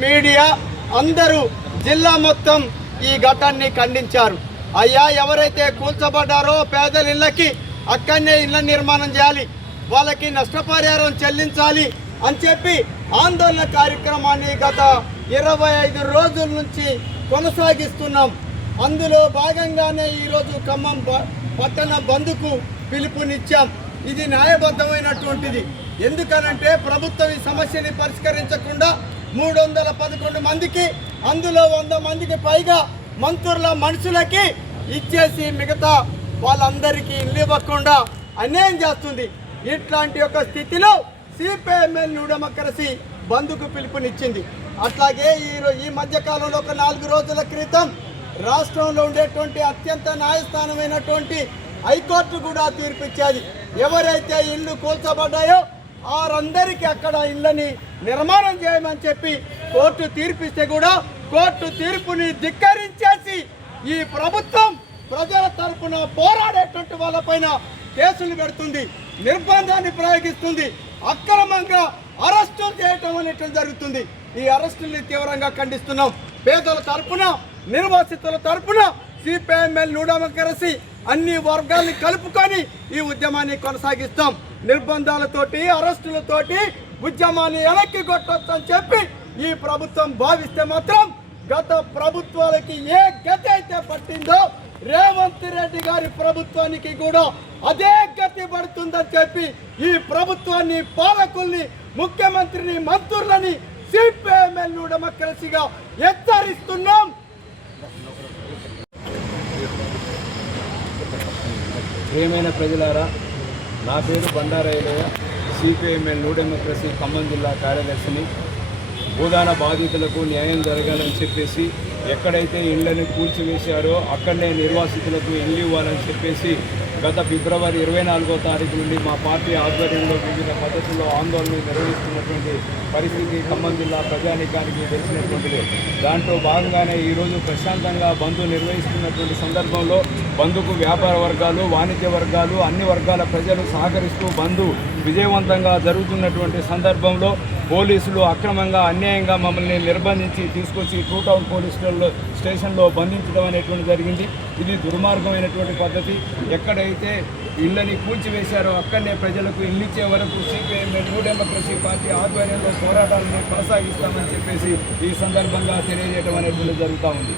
Media అందరూ జిల్లా మొత్తం ఈ ఘటాన్ని ఖండించారు. అయ్యా, ఎవరైతే కూల్చబడ్డారో పేదల ఇళ్ళకి అక్కడనే ఇళ్ల నిర్మాణం చేయాలి, వాళ్ళకి నష్టపరిహారం చెల్లించాలి అని చెప్పి ఆందోళన కార్యక్రమాన్ని గత 25 రోజుల నుంచి కొనసాగిస్తున్నాం. అందులో భాగంగానే ఈరోజు ఖమ్మం పట్టణ బంద్కు పిలుపునిచ్చాం. ఇది న్యాయబద్ధమైనటువంటిది. ఎందుకనంటే ప్రభుత్వం ఈ సమస్యని పరిష్కరించకుండా 311 మందికి, అందులో 100 మందికి పైగా మంత్రుల మనుషులకి ఇచ్చేసి మిగతా వాళ్ళందరికీ ఇల్లు ఇవ్వకుండా అన్యాయం చేస్తుంది. ఇట్లాంటి ఒక స్థితిలో సిపిఐఎంఎల్ న్యూ డెమోక్రసీ బంద్కు పిలుపునిచ్చింది. అట్లాగే ఈ మధ్యకాలంలో ఒక 4 రోజుల క్రితం రాష్ట్రంలో ఉండేటువంటి అత్యంత న్యాయస్థానమైనటువంటి హైకోర్టు కూడా తీర్పిచ్చేది. ఎవరైతే ఇల్లు కూల్చబడ్డాయో వారందరికీ అక్కడ ఇళ్ళని నిర్మాణం చేయమని చెప్పి కోర్టు తీర్పిస్తే కూడా కోర్టు తీర్పుని ధిక్కరించేసి ఈ ప్రభుత్వం ప్రజల తరపున పోరాడేటువంటి వాళ్ళపైన కేసులు పెడుతుంది, నిర్బంధాన్ని ప్రయోగిస్తుంది, అక్రమంగా అరెస్టులు చేయటం అనేటువంటి జరుగుతుంది. ఈ అరెస్టుల్ని తీవ్రంగా ఖండిస్తున్నాం. పేదల తరపున, నిర్వాసితుల తరపున సిపిఐఎంఎల్ న్యూ డెమోక్రసీ అన్ని వర్గాల్ని కలుపుకొని ఈ ఉద్యమాన్ని కొనసాగిస్తాం. నిర్బంధాలతోటి, అరెస్టులతోటి ఉద్యమాన్ని వెనక్కి కొట్టొచ్చని చెప్పి ఈ ప్రభుత్వం భావిస్తే మాత్రం గత ప్రభుత్వాలకి ఏ గతి అయితే పట్టిందో రేవంత్ రెడ్డి గారి ప్రభుత్వానికి కూడా అదే గతి పడుతుందని చెప్పి ఈ ప్రభుత్వాన్ని, పాలకుల్ని, ముఖ్యమంత్రిని, మంత్రులని సిపిఐఎంఎల్ న్యూ డెమోక్రసీగా హెచ్చరిస్తున్నాం. ప్రియమైన ప్రజలారా, నా పేరు బండారయ్య, సిపిఐఎంఎల్ న్యూ డెమోక్రసీ ఖమ్మం జిల్లా కార్యదర్శిని. భూదాన బాధితులకు న్యాయం జరగాలని చెప్పేసి ఎక్కడైతే ఇళ్లను కూల్చివేశారో అక్కడనే నిర్వాసితులకు ఇల్లు ఇవ్వాలని చెప్పేసి గత ఫిబ్రవరి 24వ తారీఖు నుండి మా పార్టీ ఆధ్వర్యంలో వివిధ పద్ధతుల్లో ఆందోళన నిర్వహిస్తున్నటువంటి పరిస్థితి ఖమ్మం జిల్లా ప్రజానీకానికి తెలిసినటువంటిది. దాంట్లో భాగంగానే ఈరోజు ప్రశాంతంగా బంద్ నిర్వహిస్తున్నటువంటి సందర్భంలో బంద్కు వ్యాపార వర్గాలు, వాణిజ్య వర్గాలు, అన్ని వర్గాల ప్రజలు సహకరిస్తూ బంద్ విజయవంతంగా జరుగుతున్నటువంటి సందర్భంలో పోలీసులు అక్రమంగా, అన్యాయంగా మమ్మల్ని నిర్బంధించి తీసుకొచ్చి టూ టౌన్ పోలీస్ స్టేషన్లో బంధించడం అనేటువంటి జరిగింది. ఇది దుర్మార్గమైనటువంటి పద్ధతి. ఎక్కడైతే ఇళ్ళని కూల్చివేశారో అక్కడనే ప్రజలకు ఇల్లు ఇచ్చే వరకు సిపిఐఎంఎల్ న్యూ డెమోక్రసీ పార్టీ ఆధ్వర్యంలో పోరాటాలను కొనసాగిస్తామని చెప్పేసి ఈ సందర్భంగా తెలియజేయడం అనేటువంటి జరుగుతూ ఉంది.